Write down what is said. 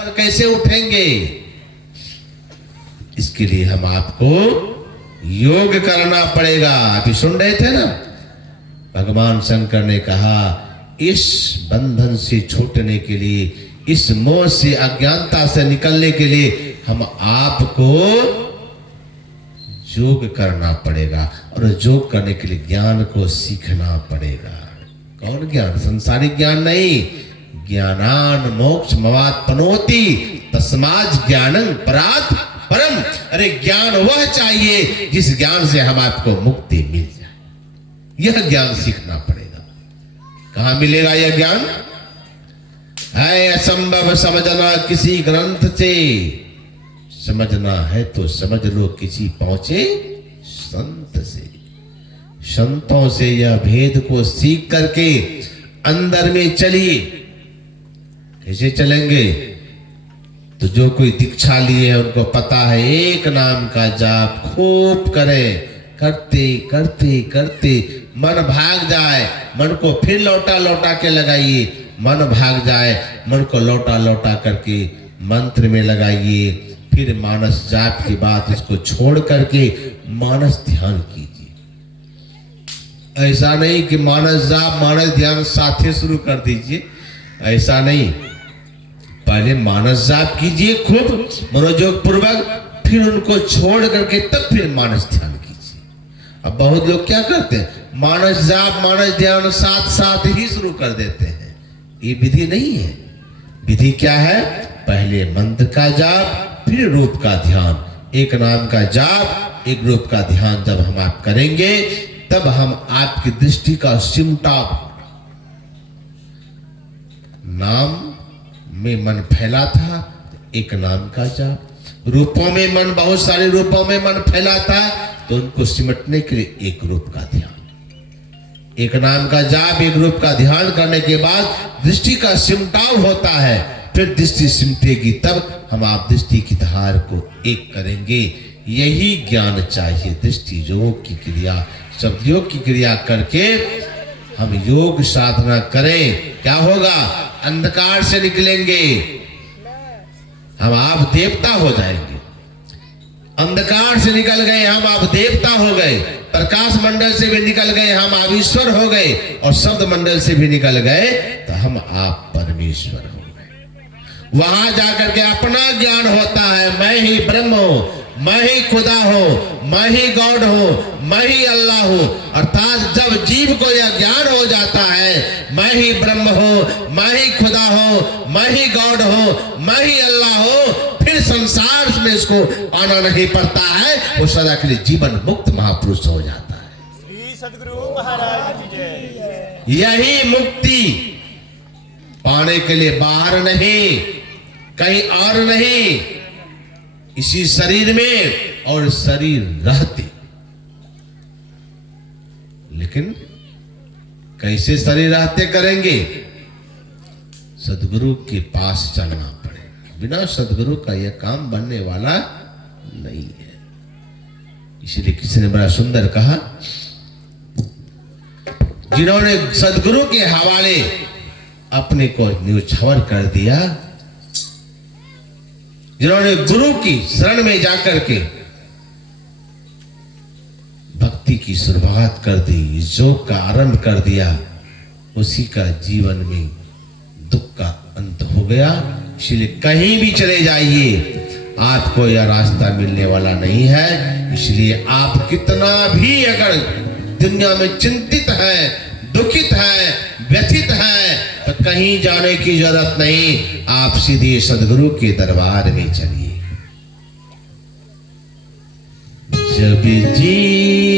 ऊपर कैसे उठेंगे? इसके लिए हम आपको योग करना पड़ेगा। अभी सुन रहे थे ना, भगवान शंकर ने कहा इस बंधन से छूटने के लिए, इस मोह से, अज्ञानता से निकलने के लिए हम आपको योग करना पड़ेगा। और योग करने के लिए ज्ञान को सीखना पड़ेगा। कौन ज्ञान? संसारिक ज्ञान नहीं। ज्ञानान मोक्ष मवाप्नोति तस्मात् ज्ञानं परात् परम। अरे ज्ञान वह चाहिए जिस ज्ञान से हम आपको मुक्ति मिल जाए। यह ज्ञान सीखना पड़ेगा। कहां मिलेगा यह ज्ञान? है असंभव समझना किसी ग्रंथ से, समझना है तो समझ लो किसी पहुंचे संत से। संतों से यह भेद को सीख करके अंदर में चलिए। कैसे चलेंगे? तो जो कोई दीक्षा लिए है उनको पता है एक नाम का जाप खूब करें। करते करते करते मन भाग जाए, मन को फिर लौटा लौटा के लगाइए। मन भाग जाए, मन को लौटा लौटा करके मंत्र में लगाइए। फिर मानस जाप की बात इसको छोड़ करके मानस ध्यान कीजिए। ऐसा नहीं कि मानस जाप मानस ध्यान साथ ही शुरू कर दीजिए, ऐसा नहीं। पहले मानस जाप कीजिए खूब मनोयोग पूर्वक, फिर उनको छोड़ करके तब फिर मानस ध्यान कीजिए। अब बहुत लोग क्या करते हैं, मानस जाप मानस ध्यान साथ साथ ही शुरू कर देते हैं। ये विधि नहीं है। विधि क्या है? पहले मंत्र का जाप, फिर रूप का ध्यान। एक नाम का जाप, एक रूप का ध्यान जब हम आप करेंगे तब हम आपकी दृष्टि का सिमटा। नाम में मन फैला था, एक नाम का जाप। रूपों में मन, बहुत सारे रूपों में मन फैला था, तो उनको सिमटने के लिए एक रूप का ध्यान। एक नाम का जाप, एक रूप का ध्यान करने के बाद दृष्टि का सिमटाव होता है। फिर दृष्टि सिमटेगी तब हम आप दृष्टि की धार को एक करेंगे। यही ज्ञान चाहिए। दृष्टि योग की क्रिया, शब्द योग की क्रिया करके हम योग साधना करें। क्या होगा? अंधकार से निकलेंगे, हम आप देवता हो जाएंगे। अंधकार से निकल गए हम आप देवता हो गए। प्रकाश मंडल से भी निकल गए हम आप ईश्वर हो गए। और शब्द मंडल से भी निकल गए तो हम आप परमेश्वर हो गए। वहां जाकर के अपना ज्ञान होता है, मैं ही ब्रह्म हूं, मैं ही खुदा हूं, मैं ही गॉड हूं, मैं ही अल्लाह हूं। अर्थात जब जीव को यह ज्ञान हो जाता है, मैं ही ब्रह्म हूं, मैं ही खुदा हूं, मैं ही गॉड हूं, मैं ही अल्लाह हूं, फिर संसार में इसको आना नहीं पड़ता है। वो सदा के लिए जीवन मुक्त महापुरुष हो जाता है। श्री सद्गुरु महाराज की जय। यही मुक्ति पाने के लिए बाहर नहीं, कहीं और नहीं, इसी शरीर में और शरीर रहते। लेकिन कैसे शरीर रहते करेंगे? सद्गुरु के पास चलना पड़ेगा। बिना सद्गुरु का यह काम बनने वाला नहीं है। इसलिए किसी ने बड़ा सुंदर कहा, जिन्होंने सद्गुरु के हवाले अपने को न्यौछावर कर दिया, जिन्होंने गुरु की शरण में जाकर के भक्ति की शुरुआत कर दी, योग का आरंभ कर दिया, उसी का जीवन में दुख का अंत हो गया। इसलिए कहीं भी चले जाइए आपको यह रास्ता मिलने वाला नहीं है। इसलिए आप कितना भी अगर दुनिया में चिंतित है, दुखित है, व्यथित है, तो कहीं जाने की जरूरत नहीं। आप सीधे सद्गुरु के दरबार में चलिए। जब जी